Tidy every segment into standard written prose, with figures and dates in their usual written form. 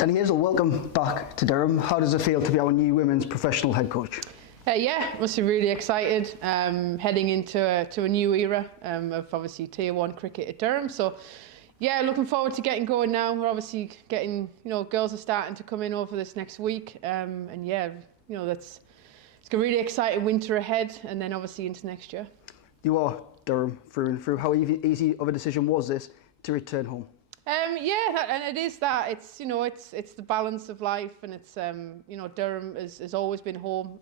Dani Hazell, welcome back to Durham. How does it feel to be our new women's professional head coach? Yeah, must be really excited. Heading into a new era of obviously Tier 1 cricket at Durham. So yeah, looking forward to getting going now. We're obviously getting, girls are starting to come in over this next week. And yeah, it's a really exciting winter ahead, and then obviously into next year. You are Durham through and through. How easy of a decision was this to return home? Yeah, and it is that. It's the balance of life, and it's Durham has always been home.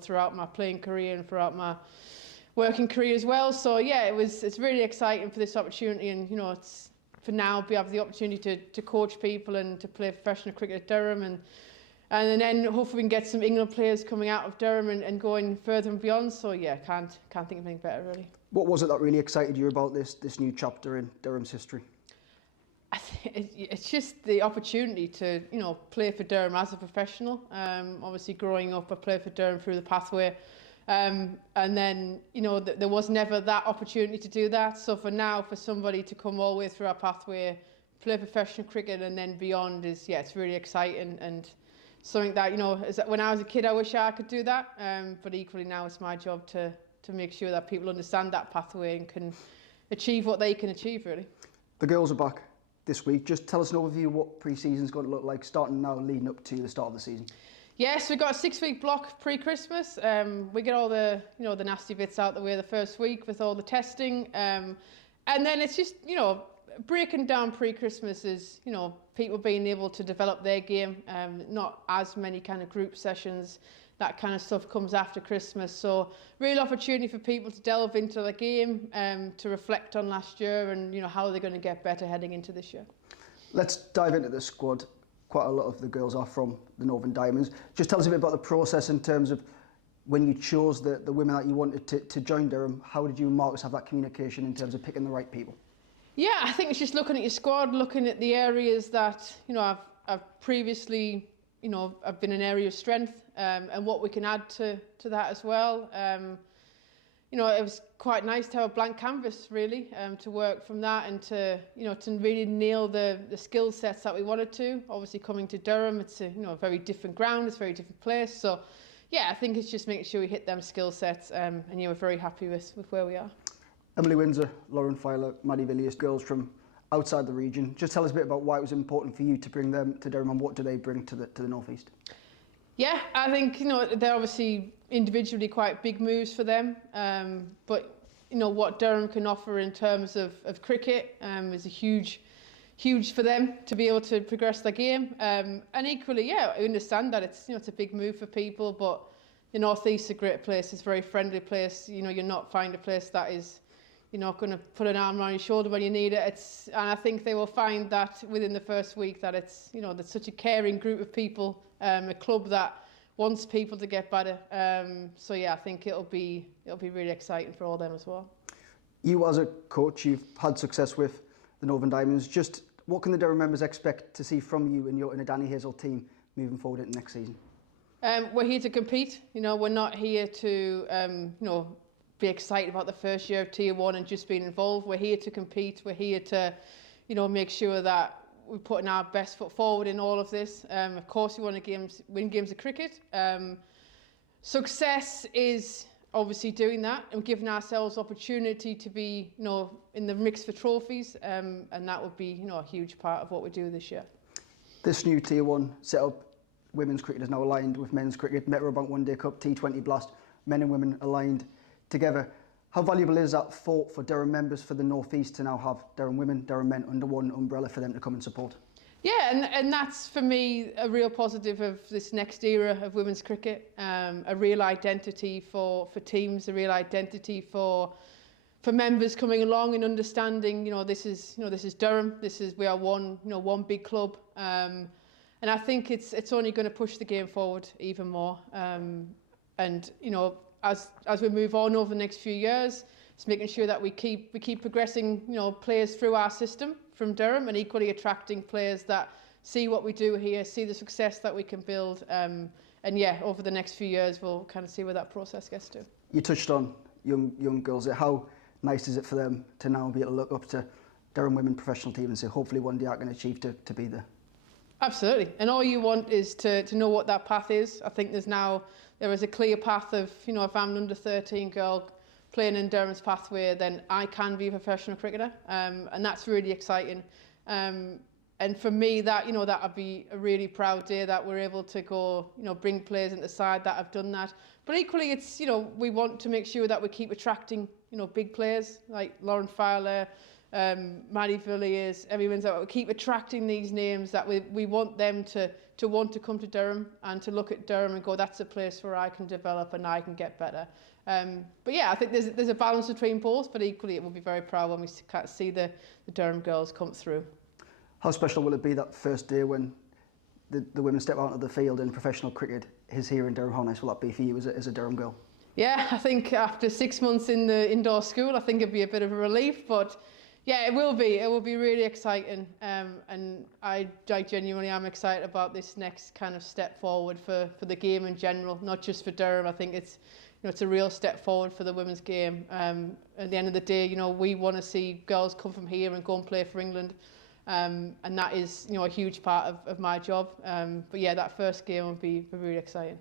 Throughout my playing career and throughout my working career as well. So yeah, it's really exciting for this opportunity, and it's for now we have the opportunity to coach people and to play professional cricket at Durham, and then hopefully we can get some England players coming out of Durham and going further and beyond. So yeah, can't think of anything better really. What was it that really excited you about this new chapter in Durham's history? I think it's just the opportunity to play for Durham as a professional. Obviously growing up, I played for Durham through the pathway, and then there was never that opportunity to do that. So for now, for somebody to come all the way through our pathway, play professional cricket and then beyond it's really exciting, and something that when I was a kid I wish I could do that, but equally now it's my job to make sure that people understand that pathway and can achieve what they can achieve really. The girls are back this week. Just tell us an overview of what pre-season's going to look like, starting now leading up to the start of the season. Yes, we've got a 6-week block pre-Christmas. We get all the the nasty bits out the way the first week with all the testing, and then it's just breaking down pre-Christmas is people being able to develop their game. Not as many kind of group sessions. That kind of stuff comes after Christmas. So real opportunity for people to delve into the game, to reflect on last year and how they're going to get better heading into this year. Let's dive into the squad. Quite a lot of the girls are from the Northern Diamonds. Just tell us a bit about the process in terms of when you chose the women that you wanted to join Durham. How did you and Marcus have that communication in terms of picking the right people? Yeah, I think it's just looking at your squad, looking at the areas that I've previously I've been an area of strength, and what we can add to that as well. It was quite nice to have a blank canvas really, to work from that and to to really nail the skill sets that we wanted to. Obviously coming to Durham, it's a very different ground, it's a very different place. So yeah, I think it's just making sure we hit them skill sets, and we're very happy with where we are. Emily Windsor, Lauren Filer, Maddie Villiers, girls from outside the region. Just tell us a bit about why it was important for you to bring them to Durham and what do they bring to the North East? Yeah, I think they're obviously individually quite big moves for them, but what Durham can offer in terms of cricket is a huge for them to be able to progress their game, and equally, yeah, I understand that it's it's a big move for people, but the North East is a great place. It's a very friendly place. You're not finding a place that is you're not going to put an arm around your shoulder when you need it. And I think they will find that within the first week that it's that's such a caring group of people, a club that wants people to get better. So yeah, I think it'll be really exciting for all them as well. You as a coach, you've had success with the Northern Diamonds. Just what can the Durham members expect to see from you in a Dani Hazell team moving forward into next season? We're here to compete. We're not here to be excited about the first year of Tier 1 and just being involved. We're here to compete. We're here to, make sure that we're putting our best foot forward in all of this. Of course, we want to win games of cricket. Success is obviously doing that and giving ourselves opportunity to be, in the mix for trophies, and that would be, a huge part of what we do this year. This new Tier 1 setup, women's cricket is now aligned with men's cricket. Metrobank One Day Cup, T20 Blast, men and women aligned together. How valuable is that for Durham members for the North East to now have Durham women, Durham men under one umbrella for them to come and support? Yeah, and that's for me a real positive of this next era of women's cricket, a real identity for teams, a real identity for members coming along and understanding, this is Durham, we are one big club, and I think it's only going to push the game forward even more, and as we move on over the next few years, it's making sure that we keep progressing, players through our system from Durham, and equally attracting players that see what we do here, see the success that we can build, and yeah, over the next few years we'll kind of see where that process gets to. You touched on young girls. How nice is it for them to now be able to look up to Durham women professional team and say, hopefully one day I can achieve to be there? Absolutely, and all you want is to know what that path is. I think there is a clear path of, you know, if I'm an under 13 girl playing in Durham's pathway, then I can be a professional cricketer, and that's really exciting. And for me, that, you know, that would be a really proud day that we're able to go, you know, bring players into the side that have done that. But equally, it's, you know, we want to make sure that we keep attracting, you know, big players like Lauren Fowler, Maddie Villiers, everyone's that we keep attracting these names that we want them to want to come to Durham and to look at Durham and go, that's a place where I can develop and I can get better. But yeah, I think there's a balance between both, but equally it will be very proud when we see the Durham girls come through. How special will it be that first day when the women step out of the field in professional cricket is here in Durham? How nice will that be for you as a Durham girl? Yeah, I think after 6 months in the indoor school, I think it'd be a bit of a relief, but yeah, it will be. It will be really exciting, and I genuinely am excited about this next kind of step forward for the game in general, not just for Durham. I think it's, you know, it's a real step forward for the women's game. At the end of the day, you know, we want to see girls come from here and go and play for England. And that is, you know, a huge part of my job. But yeah, that first game will be really exciting.